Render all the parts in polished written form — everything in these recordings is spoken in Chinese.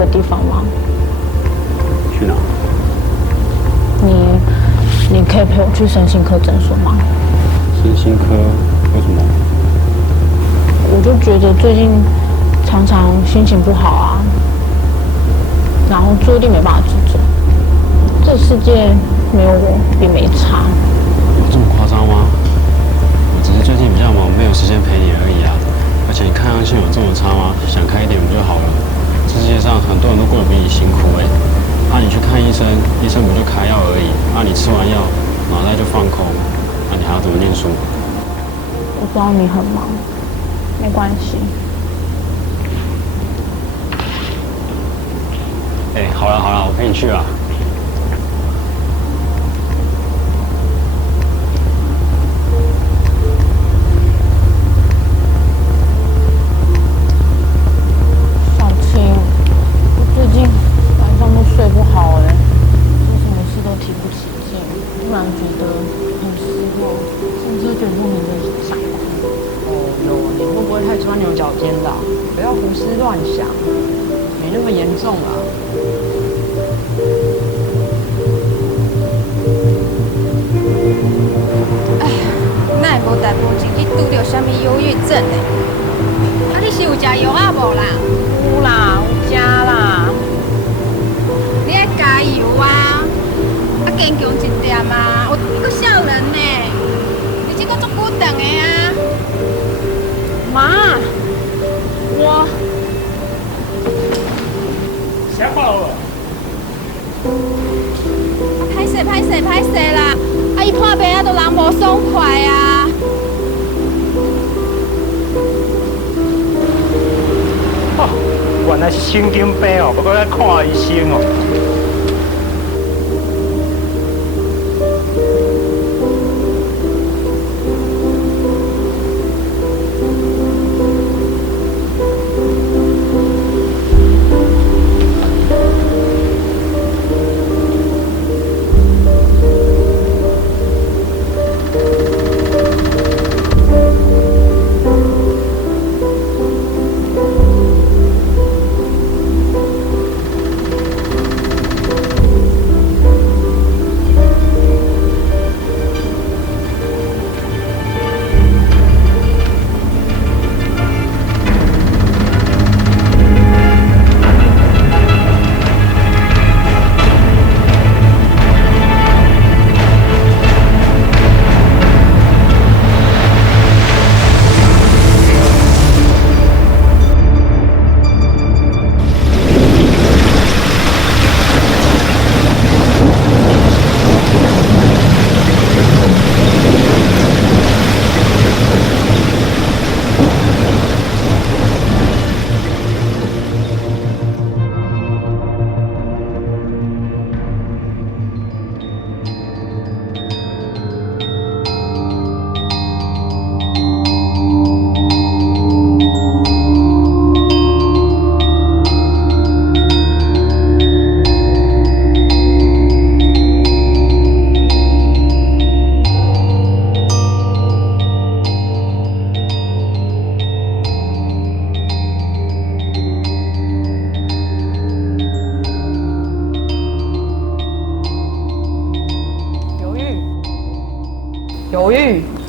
个地方吗？去哪？你可以陪我去身心科诊所吗？身心科？为什么？我就觉得最近常常心情不好啊，然后注意力没办法集中。这世界没有我也没差。有这么夸张吗？我只是最近比较忙，没有时间陪你而已啊。而且你看上去有这么差吗？想开一点不就好了？这世界上很多人都过得比你辛苦哎。你去看医生，医生不就开药而已？你吃完药，脑袋就放空，你还要怎么念书？我知道你很忙，没关系。好了，我陪你去啊。小青，我最近晚上都睡不好做什么事都提不起劲，突然觉得很失落，甚至觉得莫名的想哭。你会不会太钻牛角尖了？不要胡思乱想，没那么严重啦。哎呀，哪会无代无志去拄着什么忧郁症呢？你是有食药啊无啦？有啦，有食啦。你爱加油啊！坚强一点啊！你个少年呢？你这个足久长的啊！妈，我想好了。歹势啦！伊破病都人无爽快啊！原来是神经病不过来看医生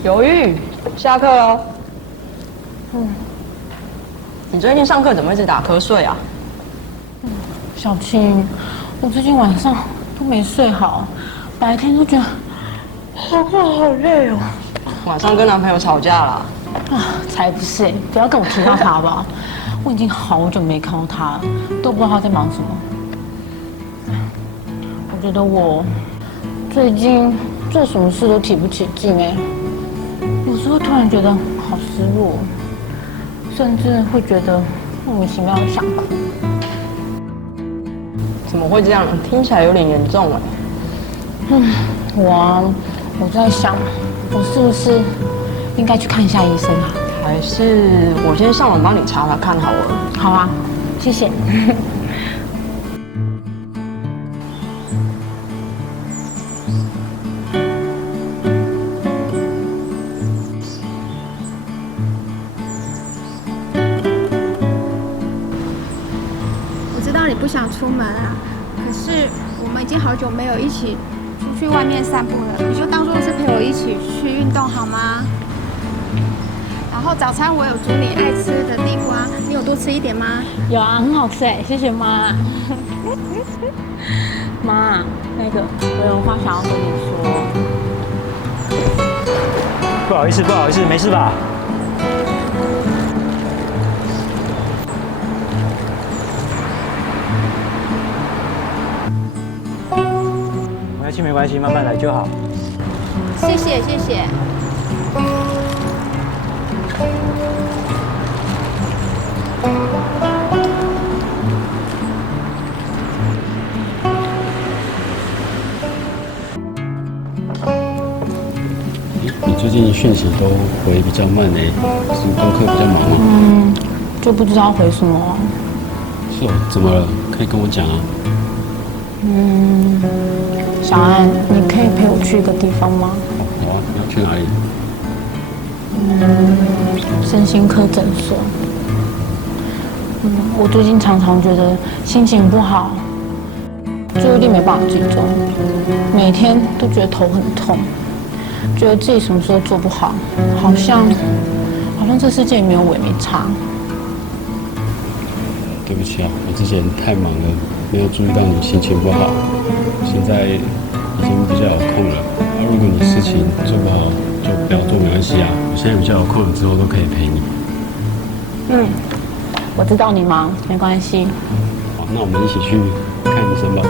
犹豫，下课喽。你最近上课怎么一直打瞌睡啊？小青，我最近晚上都没睡好，白天都觉得好累哦。晚上跟男朋友吵架啦？才不是不要跟我提到他好不好？我已经好久没看到他了，都不知道他在忙什么。我觉得我最近做什么事都提不起劲有时候突然觉得好失落，甚至会觉得莫名其妙的想哭。怎么会这样？听起来有点严重我在想，我是不是应该去看一下医生啊？还是我先上网帮你查查看好了？好啊，谢谢。想出门啊，可是我们已经好久没有一起出去外面散步了，你就当做是陪我一起去运动好吗？然后早餐我有煮你爱吃的地瓜，你有多吃一点吗？有啊，很好吃哎，谢谢妈。妈，那个我有话想要跟你说。不好意思，不好意思，没事吧？没关系，没关系，慢慢来就好。谢谢谢谢。你最近讯息都回比较慢哎，是功课比较忙吗？就不知道回什么啊。是哦，怎么了？可以跟我讲啊。小安，你可以陪我去一个地方吗？好啊，你要去哪里？身心科诊所。我最近常常觉得心情不好，注意力没办法集中，每天都觉得头很痛，觉得自己什么事都做不好，好像这世界没有我也没差。对不起啊，我之前太忙了，没有注意到你心情不好，现在已经比较有空了。如果你事情做不好，就不要做，没关系啊。我现在比较有空了，之后都可以陪你。我知道你忙，没关系。好，那我们一起去看医生吧。